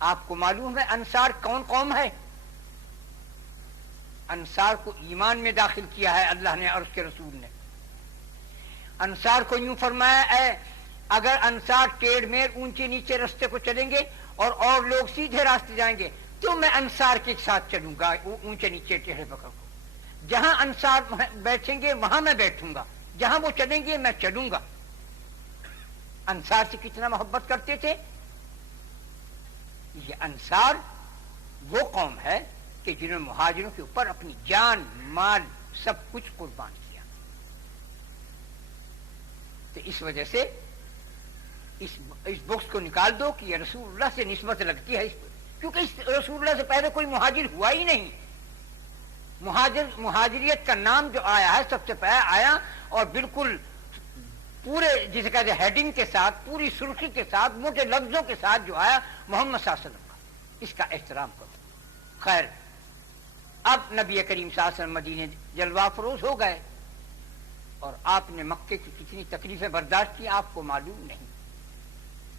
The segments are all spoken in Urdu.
آپ کو معلوم ہے انصار کون قوم ہے؟ انصار کو ایمان میں داخل کیا ہے اللہ نے اور اس کے رسول نے. انصار کو یوں فرمایا ہے اگر انصار ٹیڑھ میڑ اونچے نیچے راستے کو چلیں گے اور لوگ سیدھے راستے جائیں گے تو میں انصار کے ساتھ چلوں گا اونچے نیچے ٹیڑھے پکڑ کو. جہاں انصار بیٹھیں گے وہاں میں بیٹھوں گا، جہاں وہ چلیں گے میں چلوں گا. انصار سے کتنا محبت کرتے تھے. یہ انصار وہ قوم ہے کہ جنہوں نے مہاجروں کے اوپر اپنی جان مال سب کچھ قربان کیا. تو اس وجہ سے اس بکس کو نکال دو کہ یہ رسول اللہ سے نسبت لگتی ہے، کیونکہ اس رسول اللہ سے پہلے کوئی مہاجر ہوا ہی نہیں. مہاجریت کا نام جو آیا ہے سب سے پہلے آیا اور بالکل پورے جسے کہتے ہیں ہیڈنگ کے ساتھ، پوری سرخی کے ساتھ، موٹے لفظوں کے ساتھ جو آیا محمد صلی اللہ علیہ وسلم کا. اس کا احترام کرو. خیر اب نبی کریم صلی اللہ علیہ وسلم مدینے جلوہ فروز ہو گئے اور آپ نے مکے کی کتنی تکلیفیں برداشت کی آپ کو معلوم نہیں.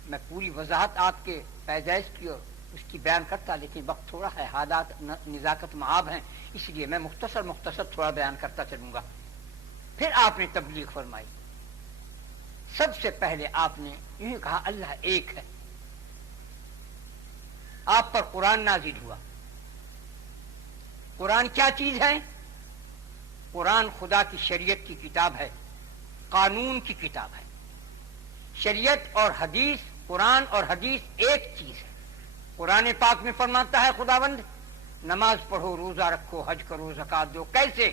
میں پوری وضاحت آپ کے پیدائش کی اور اس کی بیان کرتا، لیکن وقت تھوڑا ہے، حالات نزاکت معاب ہیں، اس لیے میں مختصر تھوڑا بیان کرتا چلوں گا. پھر آپ نے تبلیغ فرمائی. سب سے پہلے آپ نے یوں کہا اللہ ایک ہے. آپ پر قرآن نازل ہوا. قرآن کیا چیز ہے؟ قرآن خدا کی شریعت کی کتاب ہے، قانون کی کتاب ہے. شریعت اور حدیث، قرآن اور حدیث ایک چیز ہے. قرآن پاک میں فرماتا ہے خداوند نماز پڑھو، روزہ رکھو، حج کرو، زکات دو. کیسے؟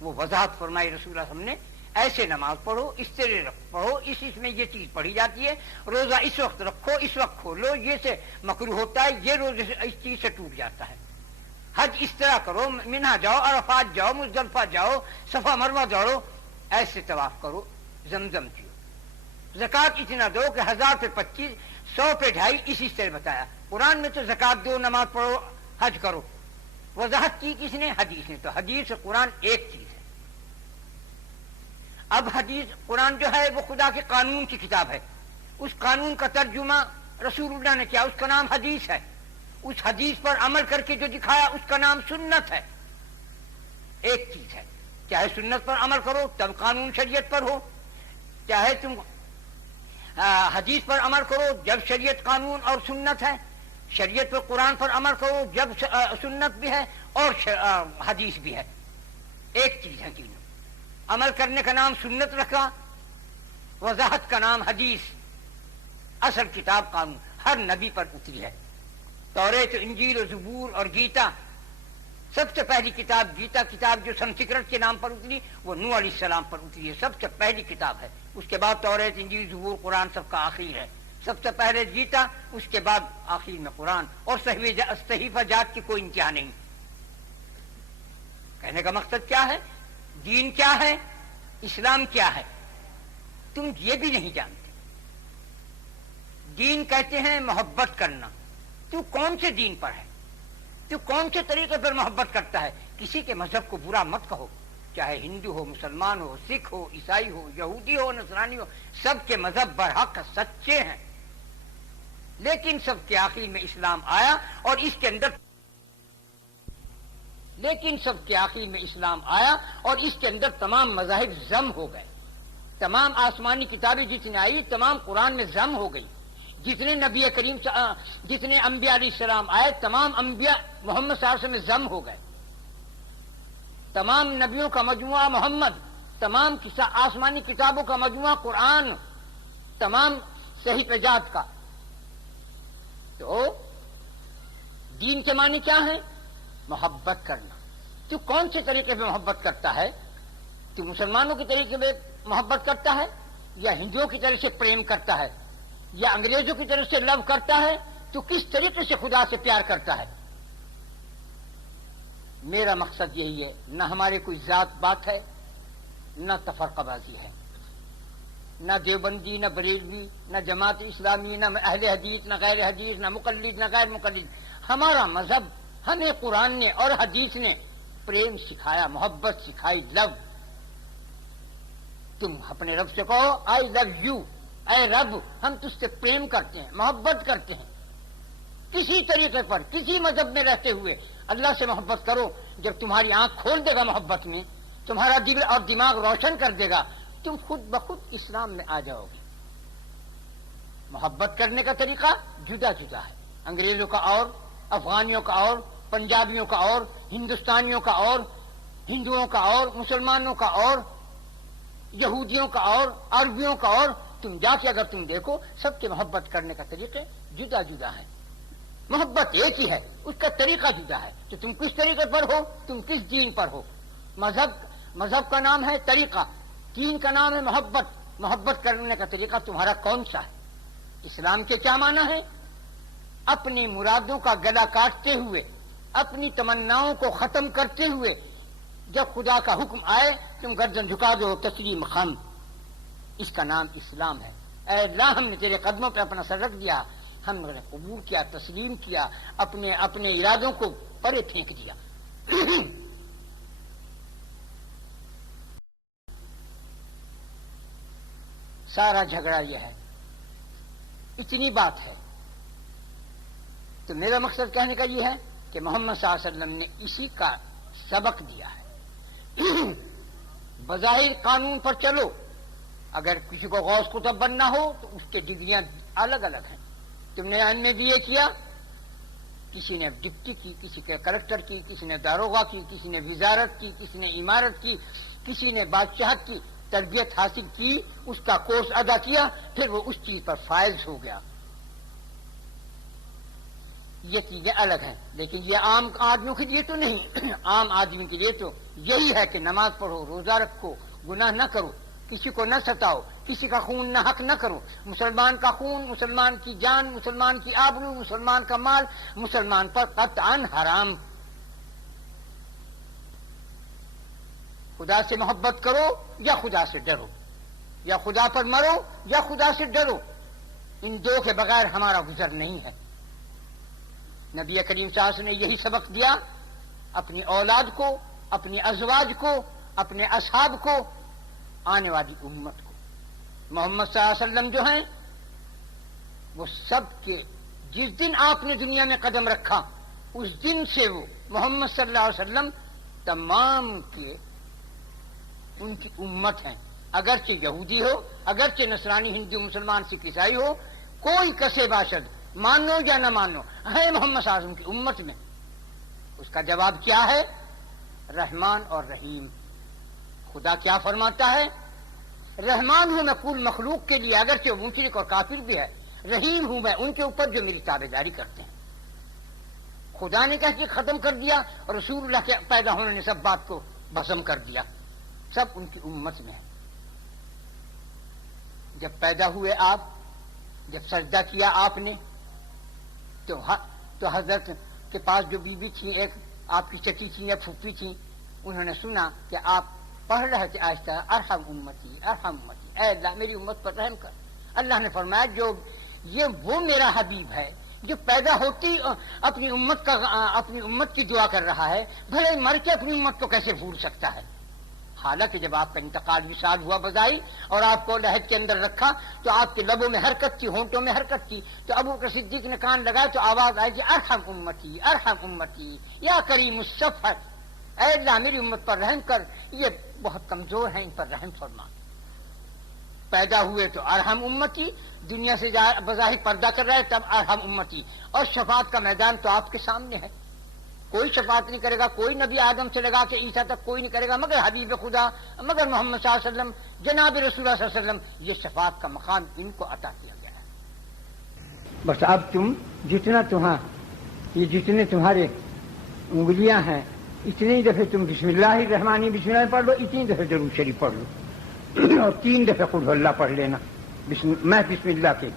وہ وضاحت فرمائی رسول اللہ صلی اللہ علیہ وسلم نے. ایسے نماز پڑھو، اس طرح پڑھو، اس میں یہ چیز پڑھی جاتی ہے. روزہ اس وقت رکھو، اس وقت کھولو، یہ سے مکروہ ہوتا ہے، یہ روزے سے اس چیز سے ٹوٹ جاتا ہے. حج اس طرح کرو، منہ جاؤ، عرفات جاؤ، مزدلفہ جاؤ، صفا مروہ دوڑو، ایسے طواف کرو، زمزم پیو. زکات اتنا دو کہ 1000 پہ 25، 100 پہ 2.5، اسی طرح بتایا. قرآن میں تو زکات دو، نماز پڑھو، حج کرو. وضاحت کی کس نے؟ حدیث نے. تو حدیث اور قرآن ایک چیز ہے. اب حدیث قرآن جو ہے وہ خدا کے قانون کی کتاب ہے. اس قانون کا ترجمہ رسول اللہ نے کیا، اس کا نام حدیث ہے. اس حدیث پر عمل کر کے جو دکھایا اس کا نام سنت ہے. ایک چیز ہے. چاہے سنت پر عمل کرو تب قانون شریعت پر ہو، چاہے تم حدیث پر عمل کرو جب شریعت قانون اور سنت ہے. شریعت پر قرآن پر عمل کرو جب سنت بھی ہے اور حدیث بھی ہے. ایک چیز ہے تینوں. عمل کرنے کا نام سنت رکھا، وضاحت کا نام حدیث. اصل کتاب قانون ہر نبی پر اتری ہے. توریت، انجیل و زبور اور گیتا. سب سے پہلی کتاب گیتا کتاب جو سنسکرت کے نام پر اتری وہ نوح علیہ السلام پر اتری ہے. سب سے پہلی کتاب ہے. اس کے بعد توریت، انجیل، زبور، قرآن سب کا آخر ہے. سب سے پہلے گیتا، اس کے بعد آخر میں قرآن. اور صحیفہ جات کی کوئی انتہا نہیں. کہنے کا مقصد کیا ہے؟ دین کیا ہے، اسلام کیا ہے، تم یہ بھی نہیں جانتے. دین کہتے ہیں محبت کرنا. تو کون سے دین پر ہے؟ تو کون سے طریقے پر محبت کرتا ہے؟ کسی کے مذہب کو برا مت کہو، چاہے ہندو ہو، مسلمان ہو، سکھ ہو، عیسائی ہو، یہودی ہو، نصرانی ہو، سب کے مذہب برحق سچے ہیں. لیکن سب کے آخر میں اسلام آیا اور اس کے اندر تمام مذاہب ضم ہو گئے. تمام آسمانی کتابیں جتنی آئی تمام قرآن میں ضم ہو گئی. جتنے نبی کریم جتنے انبیاء علیہ السلام آئے تمام انبیاء محمد صلی اللہ علیہ وسلم میں ضم ہو گئے. تمام نبیوں کا مجموعہ محمد، تمام آسمانی کتابوں کا مجموعہ قرآن، تمام صحیح ایجاد کا. تو دین کے معنی کیا ہے؟ محبت کرنا. تو کون سے طریقے پہ محبت کرتا ہے؟ تو مسلمانوں کے طریقے پہ محبت کرتا ہے یا ہندوؤں کی طرف سے پریم کرتا ہے یا انگریزوں کی طرف سے لو کرتا ہے؟ تو کس طریقے سے خدا سے پیار کرتا ہے؟ میرا مقصد یہی ہے. نہ ہمارے کوئی ذات بات ہے، نہ تفرقہ بازی ہے، نہ دیوبندی، نہ بریلوی، نہ جماعت اسلامی، نہ اہل حدیث، نہ غیر حدیث، نہ مقلد، نہ غیر مقلد. ہمارا مذہب ہمیں قرآن نے اور حدیث نے پریم سکھایا، محبت سکھائی، لو. تم اپنے رب سے کہو آئی لو یو، اے رب ہم تجھ سے پریم کرتے ہیں، محبت کرتے ہیں. کسی طریقے پر کسی مذہب میں رہتے ہوئے اللہ سے محبت کرو. جب تمہاری آنکھ کھول دے گا محبت میں، تمہارا دل اور دماغ روشن کر دے گا، تم خود بخود اسلام میں آ جاؤ گے. محبت کرنے کا طریقہ جدا جدا ہے. انگریزوں کا اور، افغانیوں کا اور، پنجابیوں کا اور، ہندوستانیوں کا اور، ہندوؤں کا اور، مسلمانوں کا اور، یہودیوں کا اور، عربیوں کا اور. تم جا کے اگر تم دیکھو سب کے محبت کرنے کا طریقے جدا جدا ہے. محبت ایک ہی ہے، اس کا طریقہ جدا ہے. تو تم کس طریقے پر ہو، تم کس دین پر ہو. مذہب کا نام ہے طریقہ، دین کا نام ہے محبت. محبت کرنے کا طریقہ تمہارا کون سا ہے؟ اسلام کے کیا معنی ہے؟ اپنی مرادوں کا گلا کاٹتے ہوئے، اپنی تمناؤں کو ختم کرتے ہوئے جب خدا کا حکم آئے تم گردن جھکا دو، تسلیم خم. اس کا نام اسلام ہے. اے اللہ، ہم نے تیرے قدموں پہ اپنا سر رکھ دیا، ہم نے قبول کیا، تسلیم کیا، اپنے ارادوں کو پرے پھینک دیا. سارا جھگڑا یہ ہے. اتنی بات ہے. تو میرا مقصد کہنے کا یہ ہے کہ محمد صلی اللہ علیہ وسلم نے اسی کا سبق دیا ہے. بظاہر قانون پر چلو، اگر کسی کو غوث قطب بننا ہو تو اس کے ڈگریاں الگ الگ ہیں. تم نے ایم اے بی اے کیا، کسی نے ڈپٹی کی، کسی نے کلکٹر کی، کسی نے داروغہ کی، کسی نے وزارت کی، کسی نے عمارت کی، کسی نے بادشاہت کی. تربیت حاصل کی، اس کا کورس ادا کیا، پھر وہ اس چیز پر فائز ہو گیا. یہ چیزیں الگ ہیں. لیکن یہ عام آدمیوں کے لیے تو نہیں. عام آدمی کے لیے تو یہی ہے کہ نماز پڑھو، روزہ رکھو، گناہ نہ کرو، کسی کو نہ ستاؤ، کسی کا خون نہ حق نہ کرو. مسلمان کا خون، مسلمان کی جان، مسلمان کی آبرو، مسلمان کا مال مسلمان پر قطعاً حرام. خدا سے محبت کرو یا خدا سے ڈرو، یا خدا پر مرو یا خدا سے ڈرو. ان دو کے بغیر ہمارا گزر نہیں ہے. نبی کریم صلی اللہ علیہ وسلم نے یہی سبق دیا اپنی اولاد کو، اپنے ازواج کو، اپنے اصحاب کو، آنے والی امت کو. محمد صلی اللہ علیہ وسلم جو ہیں وہ سب کے، جس دن آپ نے دنیا میں قدم رکھا اس دن سے وہ محمد صلی اللہ علیہ وسلم تمام کے ان کی امت ہیں. اگرچہ یہودی ہو، اگرچہ نصرانی، ہندو، مسلمان، سکھ، عیسائی ہو، کوئی کسے باشد، مانو یا نہ مانو، ہے محمد صلی اللہ علیہ وسلم کی امت میں. اس کا جواب کیا ہے؟ رحمان اور رحیم. خدا کیا فرماتا ہے؟ رحمان ہوں میں کل مخلوق کے لیے، اگرچہ وہ مشرک اور کافر بھی ہے. رحیم ہوں میں ان کے اوپر جو میری تابع داری کرتے ہیں. خدا نے کہہ کے ختم کر دیا اور رسول اللہ کے پیدا ہونے نے سب بات کو بھسم کر دیا. سب ان کی امت میں ہے. جب پیدا ہوئے آپ، جب سجدہ کیا آپ نے، تو حضرت کے پاس جو بی بی تھی، ایک آپ کی چچی تھی یا پھوپھی تھی، انہوں نے سنا کہ آپ پڑھ رہے تھے آہستہ، ارحم امتی ارحم امتی، اے اللہ میری امت پر رحم کر. اللہ نے فرمایا جو یہ وہ میرا حبیب ہے جو پیدا ہوتی اپنی امت کی دعا کر رہا ہے، بھلے مر کے اپنی امت کو کیسے بھول سکتا ہے. حالانکہ جب آپ کا انتقال وصال ہوا بظاہر اور آپ کو لحد کے اندر رکھا تو آپ کے لبوں میں حرکت تھی، ہونٹوں میں حرکت تھی. تو ابو بکر صدیق نے کان لگایا تو آواز آئی کہ ارحم امتی ارحم امتی یا کریم الصفحت، اے اللہ میری امت پر رحم کر، یہ بہت کمزور ہیں، ان پر رحم فرما. پیدا ہوئے تو ارحم امتی، دنیا سے بظاہر پردہ کر رہے تب ارحم امتی. اور شفاعت کا میدان تو آپ کے سامنے ہے. کوئی شفاعت نہیں کرے گا، کوئی نبی آدم سے لگا کے عیسیٰ تک کوئی نہیں کرے گا مگر حبیب خدا، مگر محمد صلی اللہ علیہ وسلم، جناب رسول اللہ صلی اللہ علیہ وسلم. یہ شفاعت کا مقام ان کو عطا کیا گیا ہے. بس اب تم یہ جتنے تمہارے انگلیاں ہیں اتنی دفعہ تم بسم اللہ الرحمن بسم اللہ پڑھ لو، اتنی دفعہ درود شریف پڑھ لو، اور 3 دفعہ قل هو اللہ پڑھ لینا. میں بسم اللہ کے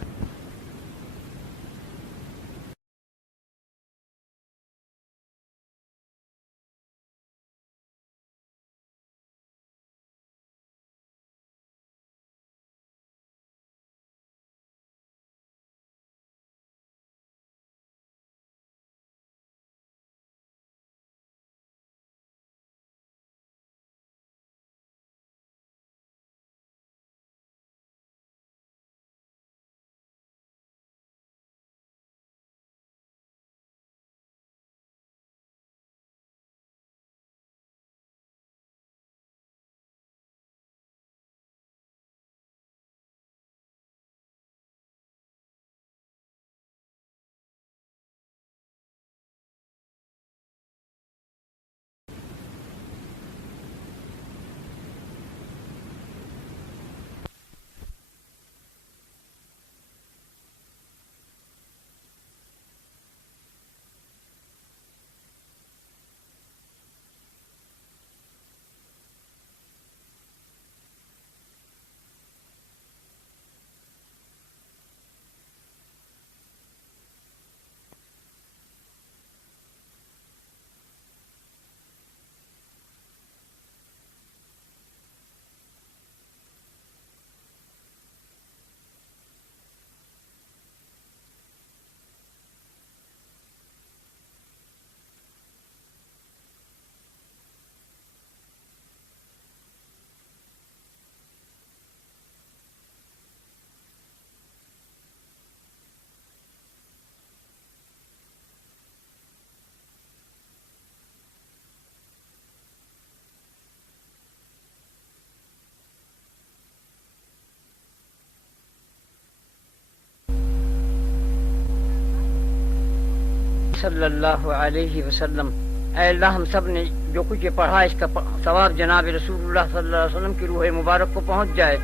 صلی اللہ علیہ وسلم، اے اللہ ہم سب نے جو کچھ یہ پڑھا اس کا ثواب جناب رسول اللہ صلی اللہ علیہ وسلم کی روح مبارک کو پہنچ جائے.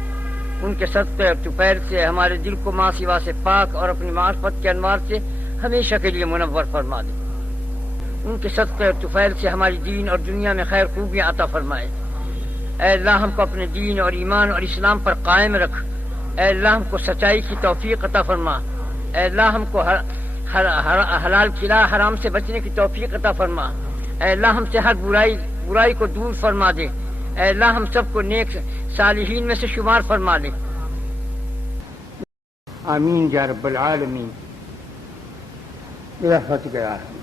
ان کے صدقے اور توفیل سے ہمارے دل کو ماں سوا سے پاک اور اپنی معرفت کے انوار سے ہمیشہ کے لیے منور فرما دے. ان کے صدقے اور توفیل سے ہماری دین اور دنیا میں خیر خوبیاں عطا فرمائے. اے اللہ ہم کو اپنے دین اور ایمان اور اسلام پر قائم رکھ. اے اللہ ہم کو سچائی کی توفیق عطا فرما. اے اللہ ہم کو حلال کھلا حرام سے بچنے کی توفیق عطا فرما. اے اللہ ہم سے ہر برائی کو دور فرما دے. اے اللہ ہم سب کو نیک صالحین میں سے شمار فرما دے. آمین یا رب العالمین. برحمتک یا ارحم